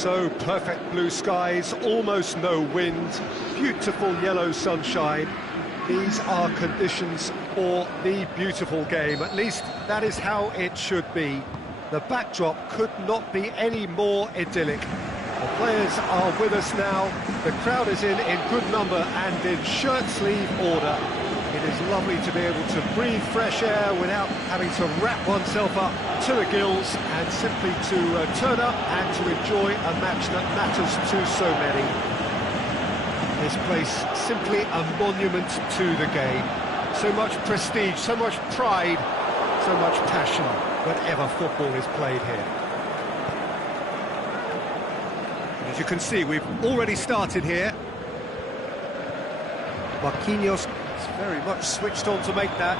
So perfect blue skies, almost no wind, beautiful yellow sunshine. These are conditions for the beautiful game. At least that is how it should be. The backdrop could not be any more idyllic. The players are with us now. The crowd is in good number and in shirt-sleeve order. It is lovely to be able to breathe fresh air without having to wrap oneself up to the gills and simply to turn up and to enjoy a match that matters to so many. This place simply a monument to the game. So much prestige, so much pride, so much passion whenever football is played here. As you can see, we've already started here. Marquinhos is very much switched on to make that.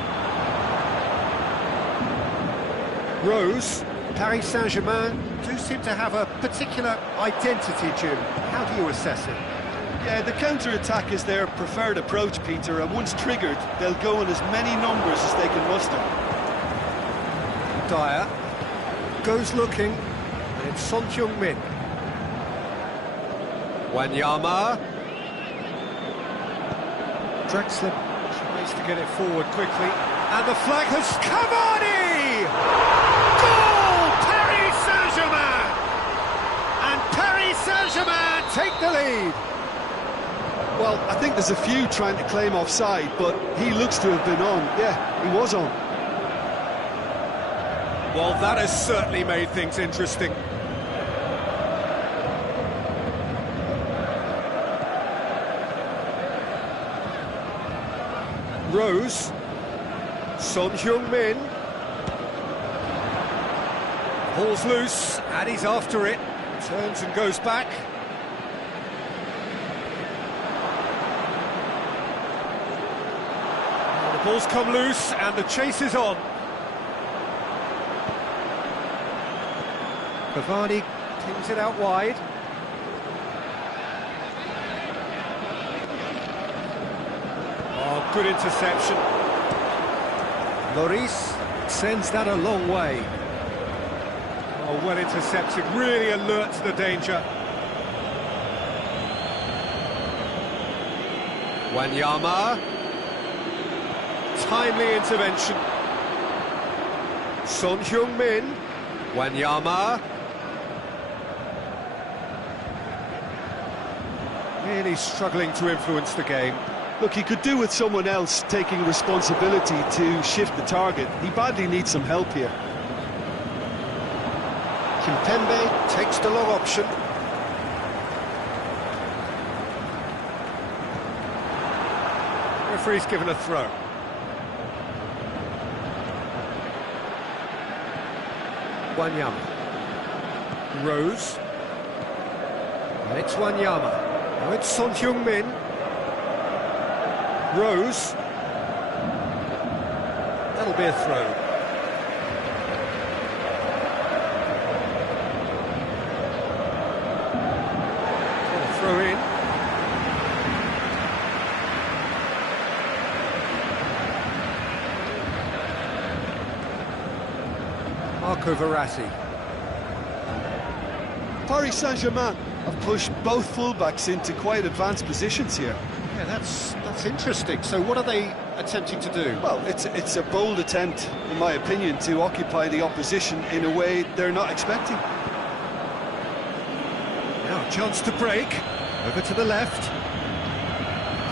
Rose, Paris Saint-Germain do seem to have a particular identity, Jim. How do you assess it? Yeah, the counter-attack is their preferred approach, Peter, and once triggered, they'll go in as many numbers as they can muster. Dyer goes looking, and it's Son Heung-min. Wanyama. Drexler tries to get it forward quickly, and the flag has Cavani! Goal! Paris Saint-Germain! And Paris Saint-Germain take the lead. Well, I think there's a few trying to claim offside, but he looks to have been on. Yeah, he was on. Well, that has certainly made things interesting. Rose, Son Heung-min, pulls loose, and he's after it, turns and goes back. And the ball's come loose, and the chase is on. Cavani pings it out wide. Oh, good interception. Lloris sends that a long way. Oh, well intercepted, really alert to the danger. Wanyama. Timely intervention. Son Heung-min. Wanyama. Really struggling to influence the game. Look, he could do with someone else taking responsibility to shift the target. He badly needs some help here. Kimpembe takes the long option. Referee's given a throw. Wanyama. Rose. And it's Wanyama. Now it's Son Heung-min. Rose. That'll be a throw. Got a throw in. Marco Verratti. Paris Saint-Germain have pushed both fullbacks into quite advanced positions here. Yeah, that's interesting. So what are they attempting to do? Well, it's a bold attempt, in my opinion, to occupy the opposition in a way they're not expecting. Now a chance to break. Over to the left.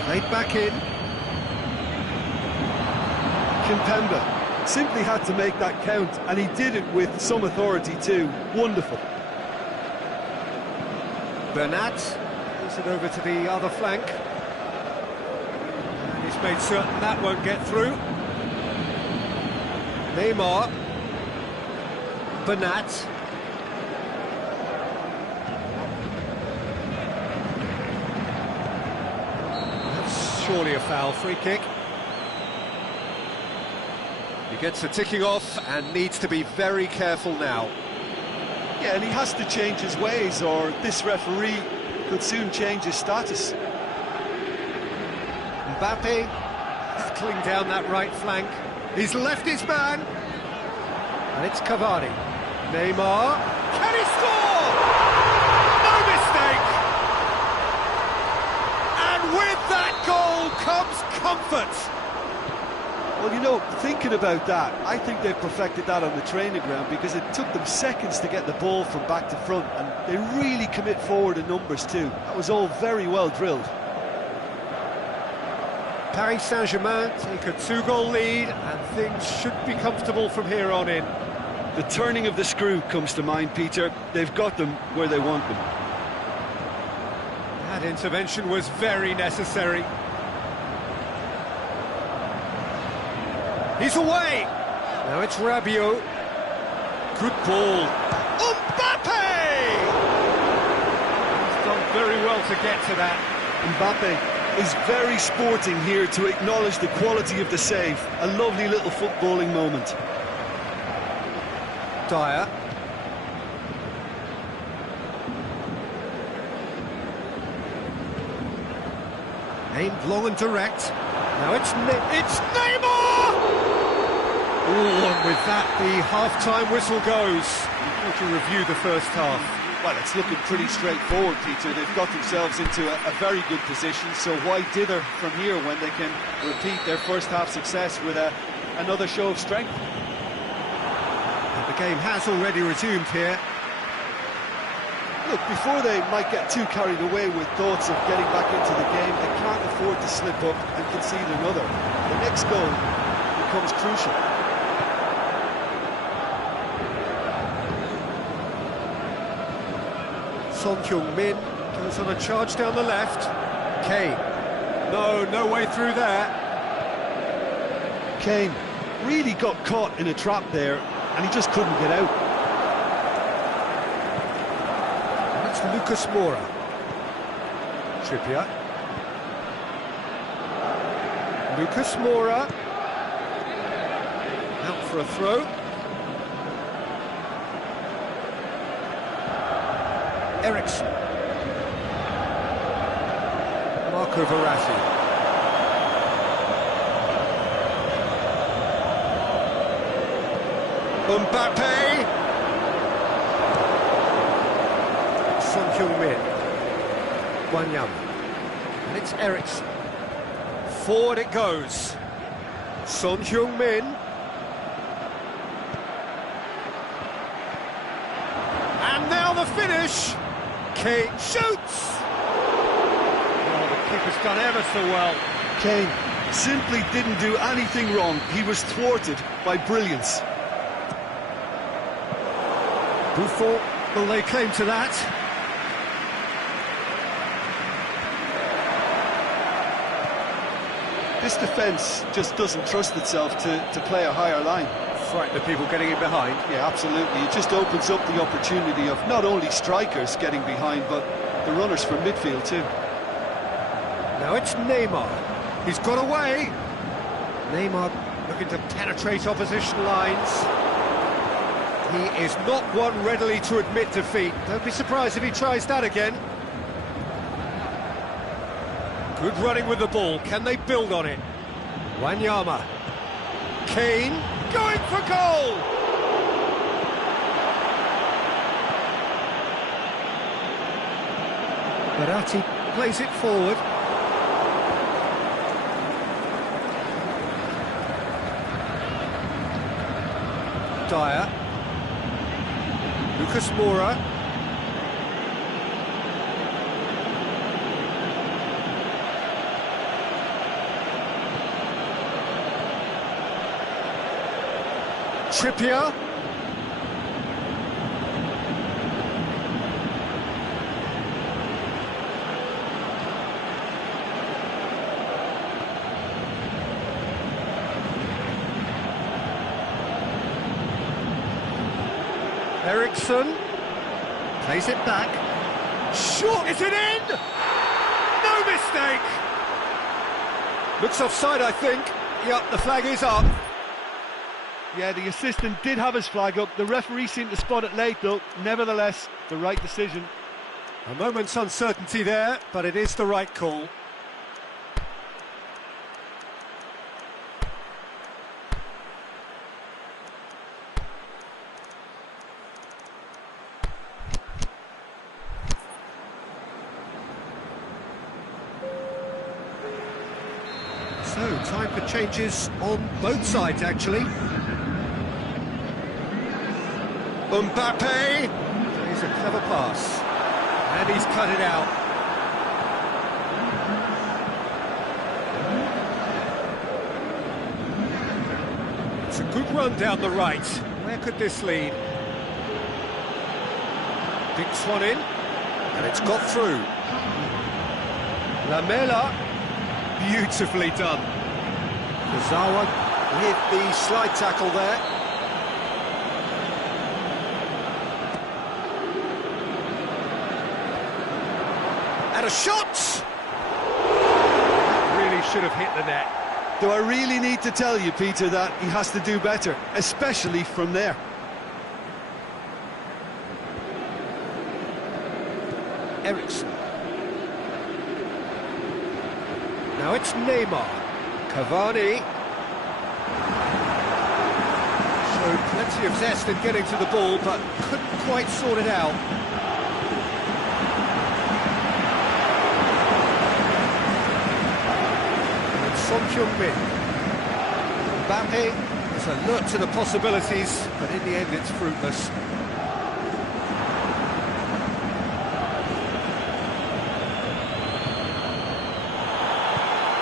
Played back in. Kimpembe simply had to make that count, and he did it with some authority too. Wonderful. Bernat moves it over to the other flank. And he's made certain that won't get through. Neymar. Bernat. That's surely a foul. Free kick. He gets the ticking off and needs to be very careful now. Yeah, and he has to change his ways, or this referee could soon change his status. Mbappe, battling down that right flank. He's left his man. And it's Cavani. Neymar. Can he score? comfort. Well, you know, thinking about that, I think they've perfected that on the training ground because it took them seconds to get the ball from back to front, and they really commit forward in numbers too. That was all very well drilled. Paris Saint-Germain take a 2-goal lead, and things should be comfortable from here on in. The turning of the screw comes to mind, Peter. They've got them where they want them. That intervention was very necessary. He's away! Now it's Rabiot. Good ball. Mbappe! He's done very well to get to that. Mbappe is very sporting here to acknowledge the quality of the save. A lovely little footballing moment. Dyer. Aimed long and direct. Now it's Neymar! Oh, and with that, the half-time whistle goes. How to review the first half? Well, it's looking pretty straightforward, Peter. They've got themselves into a very good position, so why dither from here when they can repeat their first half success with another show of strength? And the game has already resumed here. Look, before they might get too carried away with thoughts of getting back into the game, they can't afford to slip up and concede another. The next goal becomes crucial. Son Heung-min goes on a charge down the left. Kane. No way through there. Kane really got caught in a trap there, and he just couldn't get out. And that's Lucas Moura. Trippier. Lucas Moura. Out for a throw. Ericsson. Marco Verratti. Mbappe. Son Heung-min. Wanyama. And it's Ericsson. Forward it goes. Son Heung-min. And now the finish. Kane shoots! Oh, the keeper's done ever so well. Kane simply didn't do anything wrong. He was thwarted by brilliance. Buffon will lay claim to that. This defence just doesn't trust itself to play a higher line. Frighten the people getting in behind. Yeah, absolutely. It just opens up the opportunity of not only strikers getting behind, but the runners from midfield too. Now it's Neymar. He's got away. Neymar looking to penetrate opposition lines. He is not one readily to admit defeat. Don't be surprised if he tries that again. Good running with the ball. Can they build on it? Wanyama. Kane going for goal! Verratti plays it forward. Dyer. Lucas Moura. Trippier. Ericsson plays it back. Short, is it in? No mistake. Looks offside, I think. Yep, the flag is up. Yeah, the assistant did have his flag up. The referee seemed to spot it late, though. Nevertheless, the right decision. A moment's uncertainty there, but it is the right call. So time for changes on both sides, actually. Mbappe plays a clever pass, and he's cut it out. It's a good run down the right. Where could this lead? Dinks one in, and it's got through. Lamela, beautifully done. Kazawa with the slide tackle there. And a shot! That really should have hit the net. Do I really need to tell you, Peter, that he has to do better, especially from there? Ericsson. Now it's Neymar. Cavani. Showed plenty of zest in getting to the ball, but couldn't quite sort it out. And Son Heung-min. Mbappe is alert to the possibilities, but in the end it's fruitless.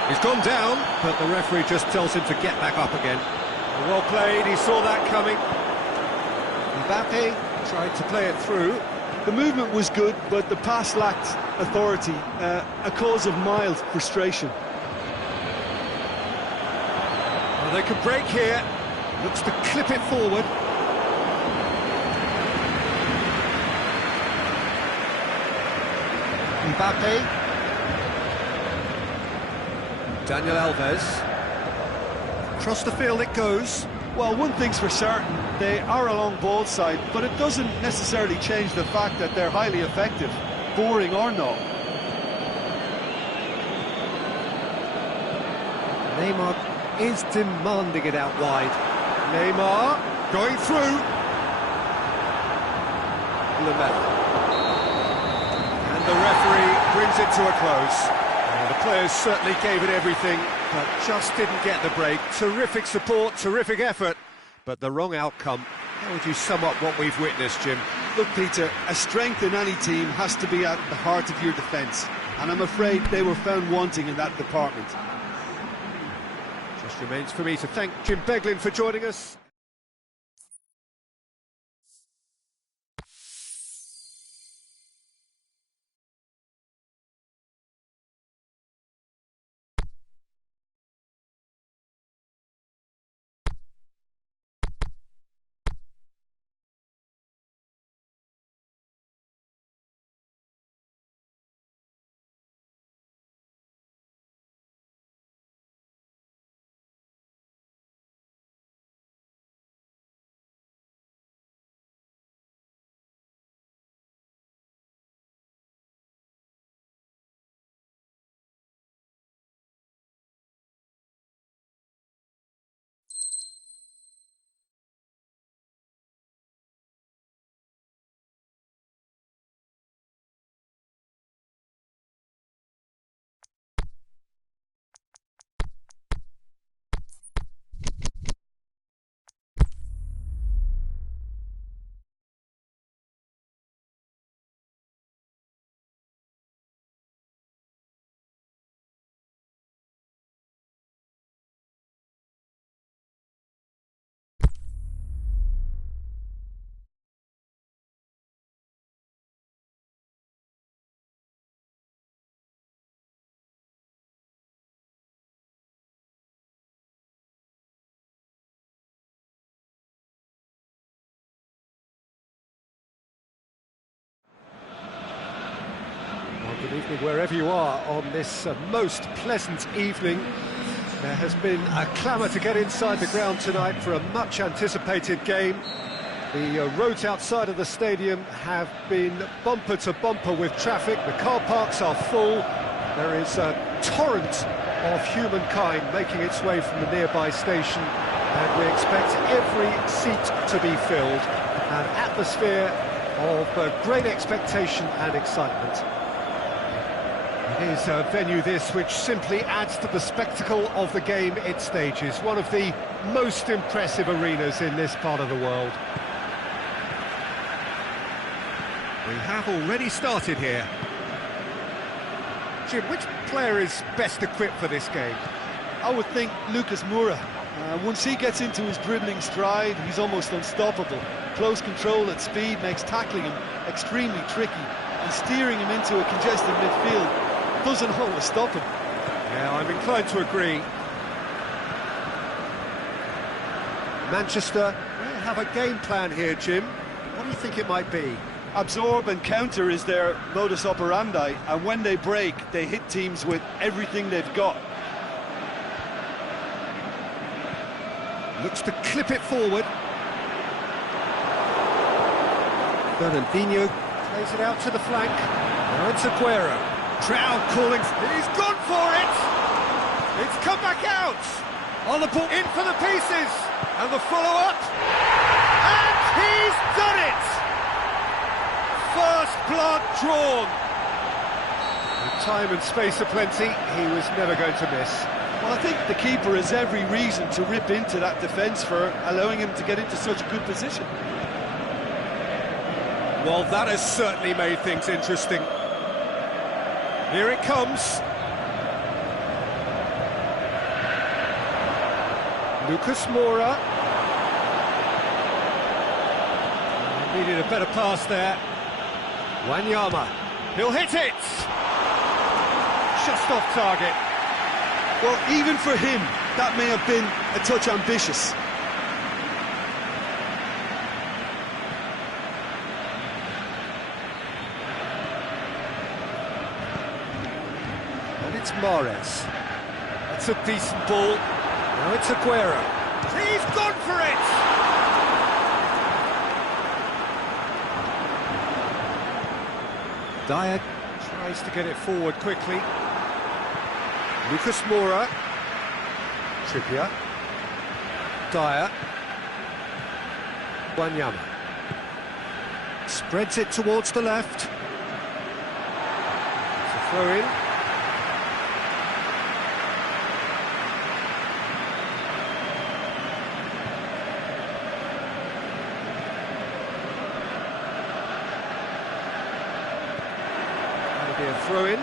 He's gone down, but the referee just tells him to get back up again. Well played, he saw that coming. Mbappe tried to play it through. The movement was good, but the pass lacked authority, a cause of mild frustration. Well, they can break here. Looks to clip it forward. Mbappe. Daniel Alves. Across the field it goes. Well, one thing's for certain, they are a long ball side, but it doesn't necessarily change the fact that they're highly effective, boring or not. Neymar is demanding it out wide. Neymar going through. Lamela. And the referee brings it to a close. The players certainly gave it everything, but just didn't get the break. Terrific support, terrific effort, but the wrong outcome. How would you sum up what we've witnessed, Jim? Look, Peter, a strength in any team has to be at the heart of your defence, and I'm afraid they were found wanting in that department. Just remains for me to thank Jim Beglin for joining us. Good evening wherever you are on this most pleasant evening. There has been a clamour to get inside the ground tonight for a much anticipated game. The roads outside of the stadium have been bumper to bumper with traffic. The car parks are full. There is a torrent of humankind making its way from the nearby station, and we expect every seat to be filled. An atmosphere of great expectation and excitement. It is a venue this which simply adds to the spectacle of the game it stages. One of the most impressive arenas in this part of the world. We have already started here. Jim, which player is best equipped for this game? I would think Lucas Moura. Once he gets into his dribbling stride, he's almost unstoppable. Close control at speed makes tackling him extremely tricky, and steering him into a congested midfield doesn't always stop him. Yeah, I'm inclined to agree. Manchester will have a game plan here, Jim. What do you think it might be? Absorb and counter is their modus operandi, and when they break, they hit teams with everything they've got. Looks to clip it forward. Fernandinho plays it out to the flank. Now it's Aguero. Crowd calling. He's gone for it! It's come back out! On the ball. In for the pieces! And the follow-up. And he's done it! First blood drawn. With time and space aplenty, he was never going to miss. Well, I think the keeper has every reason to rip into that defence for allowing him to get into such a good position. Well, that has certainly made things interesting. Here it comes. Lucas Moura. Needed a better pass there. Wanyama. He'll hit it! Just off target. Well, even for him, that may have been a touch ambitious. And it's Mahrez. That's a decent ball. Now it's Aguero. He's gone for it! Dyer tries to get it forward quickly. Lucas Moura. Trippier. Dyer. Wanyama. Spreads it towards the left. It's a throw-in. That'll be a throw-in.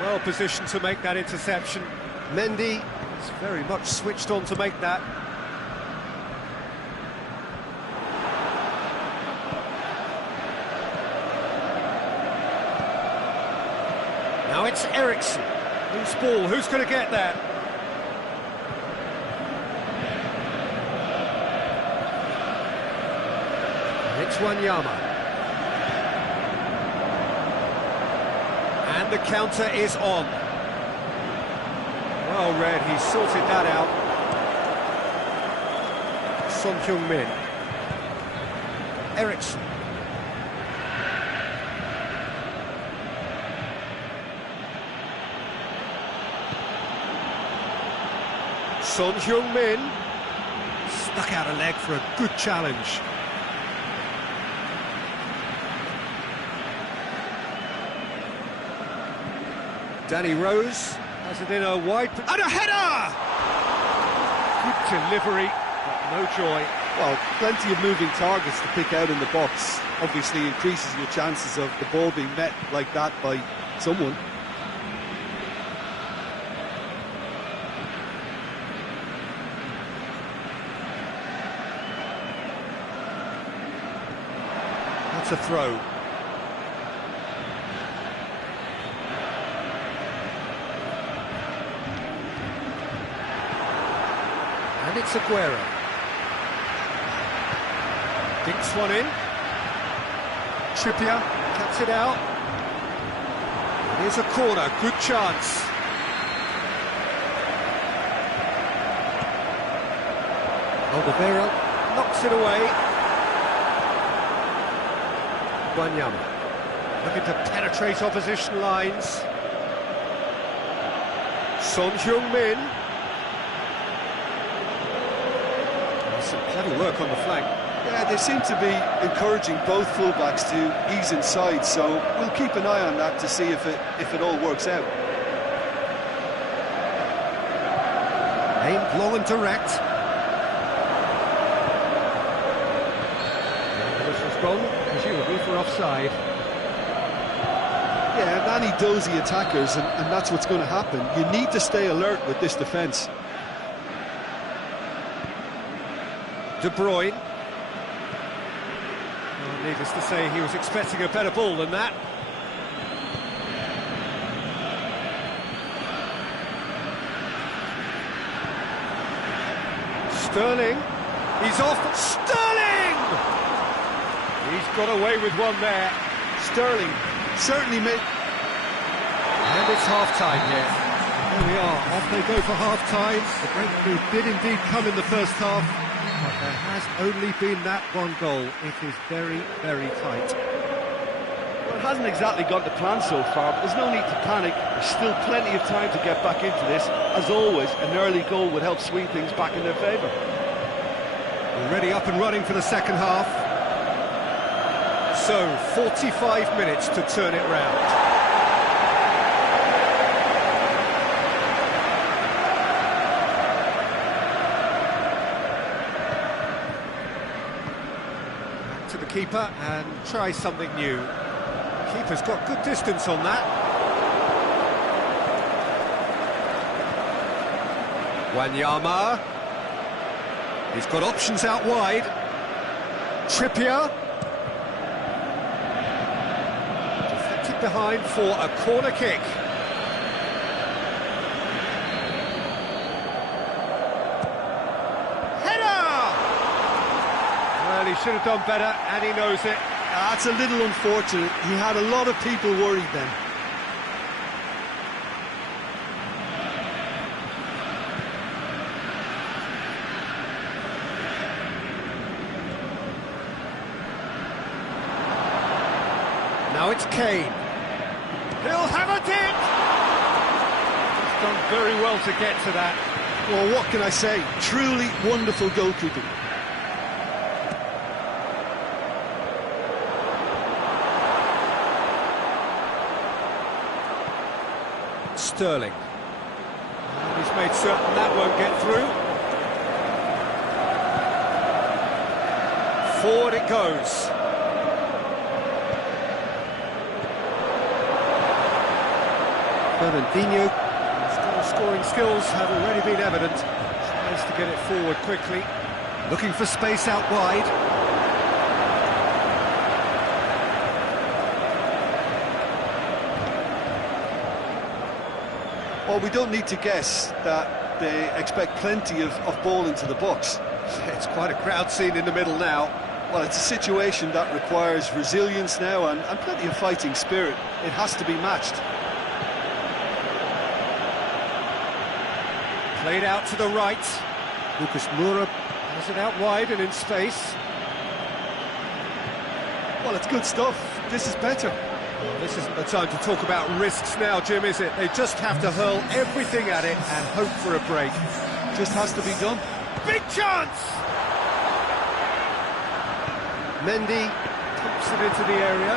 Well positioned to make that interception. Mendy is very much switched on to make that. Now it's Eriksen. Loose ball, who's going to get that? It's Wanyama. And the counter is on. Well read, he sorted that out. Son Heung-min. Eriksen. Son Heung-min. Stuck out a leg for a good challenge. Danny Rose has it in a wide... And a header! Good delivery, but no joy. Well, plenty of moving targets to pick out in the box. Obviously increases your chances of the ball being met like that by someone. That's a throw. And it's Aguero. Dinks one in. Trippier cuts it out. Here's a corner, good chance. Alderweireld knocks it away. Wanyama looking to penetrate opposition lines. Son Heung-min. Some clever work on the flank. Yeah, they seem to be encouraging both fullbacks to ease inside, so we'll keep an eye on that to see if it all works out. Aimed long and direct. This was gone, presumably for offside. Yeah, and any dozy attackers, and that's what's going to happen. You need to stay alert with this defence. De Bruyne. Well, needless to say, he was expecting a better ball than that. Sterling. He's off. Sterling! He's got away with one there. Sterling certainly made... And it's half-time here. There we are, off they go for half-time. The breakthrough did indeed come in the first half, but there has only been that one goal. It is very, very tight. Well, it hasn't exactly gone to plan so far, but there's no need to panic. There's still plenty of time to get back into this. As always, an early goal would help swing things back in their favour. Already up and running for the second half. So, 45 minutes to turn it round. Back to the keeper and try something new. Keeper's got good distance on that. Wanyama. He's got options out wide. Trippier. Deflected behind for a corner kick. Header! Well, he should have done better, and he knows it. That's a little unfortunate. He had a lot of people worried then. Now it's Kane. He'll have a dip! He's done very well to get to that. Well, what can I say? Truly wonderful goalkeeping. Sterling. And he's made certain that won't get through. Forward it goes. Fernandinho, still scoring skills have already been evident. Tries to get it forward quickly. Looking for space out wide. Well, we don't need to guess that they expect plenty of ball into the box. It's quite a crowd scene in the middle now. Well, it's a situation that requires resilience now and plenty of fighting spirit. It has to be matched. Played out to the right. Lucas Moura has it out wide and in space. Well, it's good stuff. This is better. Well, this isn't the time to talk about risks now, Jim, is it? They just have to hurl everything at it and hope for a break. Just has to be done. Big chance! Mendy pumps it into the area.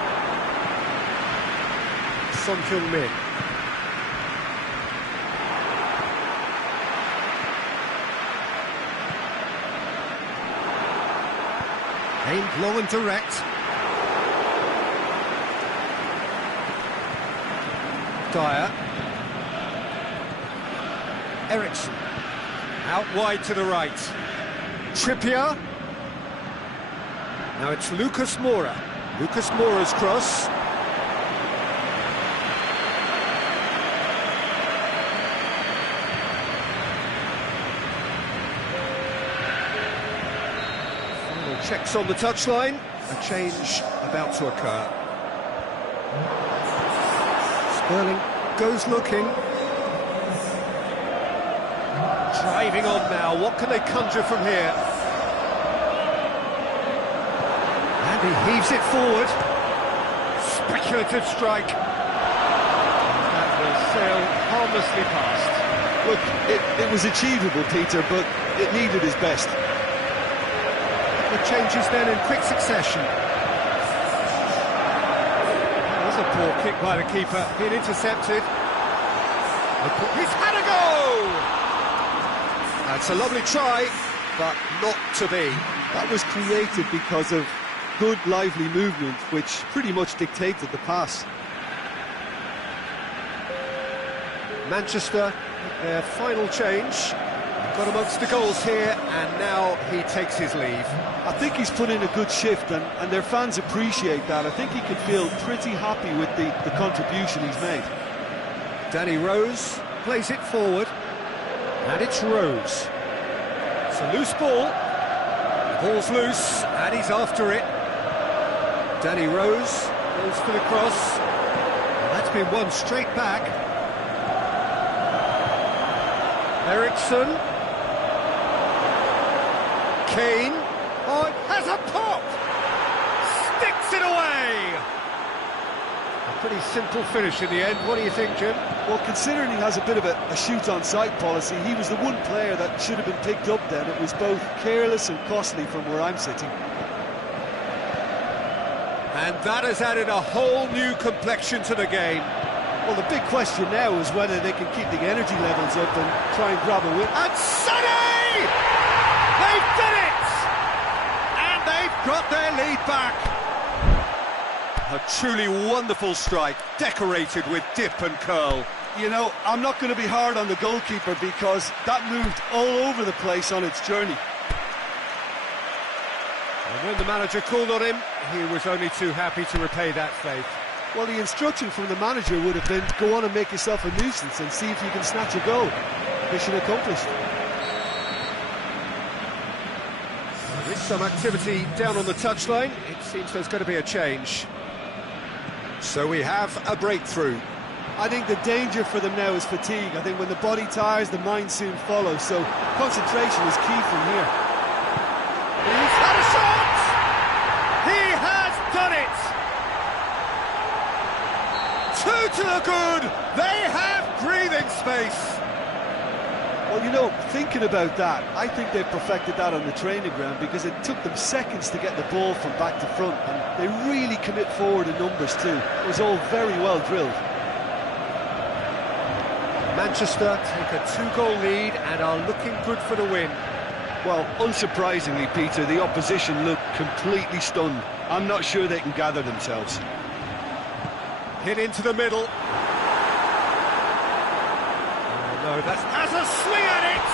Son Heung-min. Aimed long and direct. Dyer. Ericsson. Out wide to the right. Trippier. Now it's Lucas Moura. Lucas Moura's cross. Final checks on the touchline. A change about to occur. Sterling goes looking. Driving on now. What can they conjure from here? And he heaves it forward. Speculative strike. That will sail harmlessly past. Look, it was achievable, Peter, but it needed his best. The changes then in quick succession. That's a poor kick by the keeper, being intercepted. He's had a go! That's a lovely try, but not to be. That was created because of good, lively movement, which pretty much dictated the pass. Manchester, their final change. Got amongst the goals here, and now he takes his leave. I think he's put in a good shift, and their fans appreciate that. I think he can feel pretty happy with the contribution he's made. Danny Rose plays it forward, and it's Rose. It's a loose ball. The ball's loose, and he's after it. Danny Rose goes for the cross. And that's been won straight back. Ericsson. Kane. Oh, it has a pop! Sticks it away! A pretty simple finish in the end. What do you think, Jim? Well, considering he has a bit of a shoot-on-sight policy, he was the one player that should have been picked up then. It was both careless and costly from where I'm sitting. And that has added a whole new complexion to the game. Well, the big question now is whether they can keep the energy levels up and try and grab a win. And Sonny! They've done it! And they've got their lead back. A truly wonderful strike, decorated with dip and curl. You know, I'm not going to be hard on the goalkeeper because that moved all over the place on its journey. And when the manager called on him, he was only too happy to repay that faith. Well, the instruction from the manager would have been, go on and make yourself a nuisance and see if you can snatch a goal. Mission accomplished. There is some activity down on the touchline. It seems there's going to be a change. So we have a breakthrough. I think the danger for them now is fatigue. I think when the body tires, the mind soon follows. So concentration is key from here. He's had a shot! He has done it! Two to the good! They have breathing space! Well, you know, thinking about that, I think they've perfected that on the training ground because it took them seconds to get the ball from back to front, and they really commit forward in numbers too. It was all very well drilled. Manchester take a two-goal lead and are looking good for the win. Well, unsurprisingly, Peter, the opposition look completely stunned. I'm not sure they can gather themselves. Hit into the middle. Oh, no, that's has a swing at it!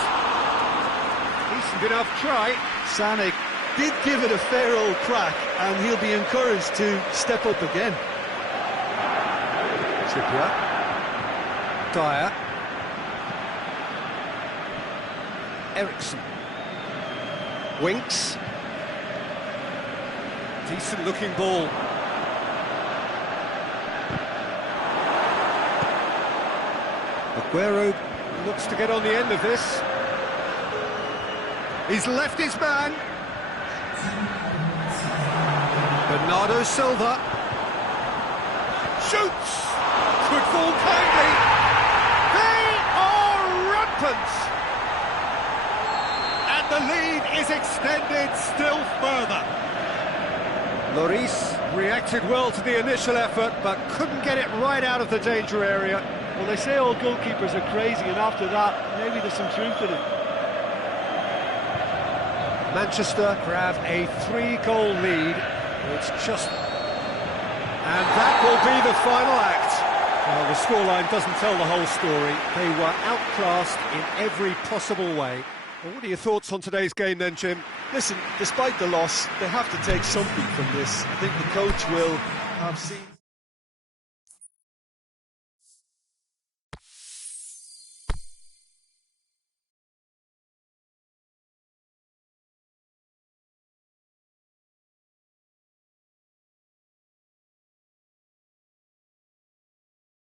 Decent enough try. Sanek did give it a fair old crack, and he'll be encouraged to step up again. Trippier. Dyer. Ericsson. Winks. Decent looking ball. Aguero looks to get on the end of this. He's left his man. Bernardo Silva. Shoots! Could fall kindly. They are rampant! And the lead is extended still further. Lloris reacted well to the initial effort, but couldn't get it right out of the danger area. Well, they say all goalkeepers are crazy, and after that, maybe there's some truth in it. Manchester grab a 3-goal lead. It's just... And that will be the final act. Well, the scoreline doesn't tell the whole story. They were outclassed in every possible way. Well, what are your thoughts on today's game then, Jim? Listen, despite the loss, they have to take something from this. I think the coach will have seen...